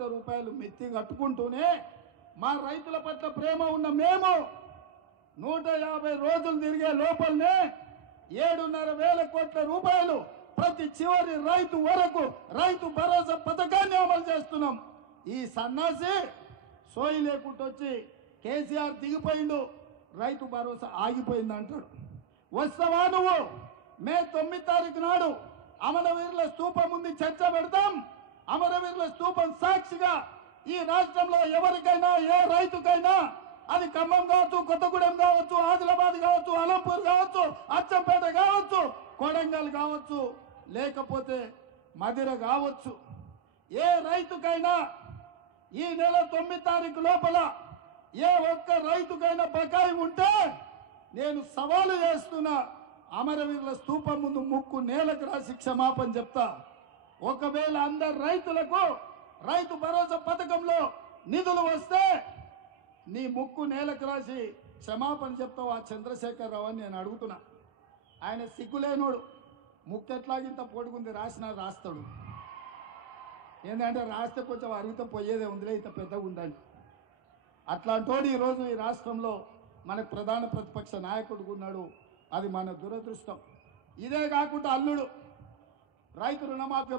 కోట్ల రూపాయలు మెత్తి కట్టుకుంటూనే మా రైతుల పట్ల ప్రేమ ఉన్న మేము 150 రోజులు తిరిగే లోపలనే 7,500 కోట్ల రూపాయలు ప్రతి చివరి రైతు వరకు రైతు భరోసా పథకాన్ని అమలు చేస్తున్నాం. ఈ సన్నాసి సోయి లేకుండా వచ్చి కేసీఆర్ దిగిపోయిండు, రైతు భరోసా ఆగిపోయింది అంటాడు. వస్తావా నువ్వు? మే 9 తారీఖు నాడు అమరవీరుల స్తూపం ముందు చర్చ పెడతాం. అమరవీరుల స్తూపం సాక్షిగా ఈ రాష్ట్రంలో ఎవరికైనా ఏ రైతుకైనా, అది ఖమ్మం కావచ్చు, కొత్తగూడెం కావచ్చు, ఆదిలాబాద్ కావచ్చు, అలంపూర్ కావచ్చు, అచ్చంపేట కావచ్చు, కొడంగల్ కావచ్చు, లేకపోతే మదిర కావచ్చు, ఏ రైతుకైనా ఈ నెల 9 తారీఖు లోపల ఏ ఒక్క రైతుకైనా బకాయి ఉంటే నేను సవాలు చేస్తున్నా, అమరవీరుల స్తూపం ముందు ముక్కు నేలకు రాసి క్షమాపణ చెప్తా. ఒకవేళ అందరు రైతులకు రైతు భరోసా పథకంలో నిధులు వస్తే నీ ముక్కు నేలకు రాసి క్షమాపణ చెప్తావు ఆ చంద్రశేఖరరావు అని నేను అడుగుతున్నా. ఆయన సిగ్గులేనోడు, ముక్కు ఎట్లాగింత పొడుగుంది, రాస్తాడు. ఏంటంటే రాస్తే కొంచెం అరిగితే పోయేదే ఉందిలే, ఇంత పెద్దగా ఉందని. అట్లాంటోడు ఈరోజు ఈ రాష్ట్రంలో మనకు ప్రధాన ప్రతిపక్ష నాయకుడు ఉన్నాడు. అది మన దురదృష్టం. ఇదే కాకుండా అల్లుడు రైతు రుణమాఫీ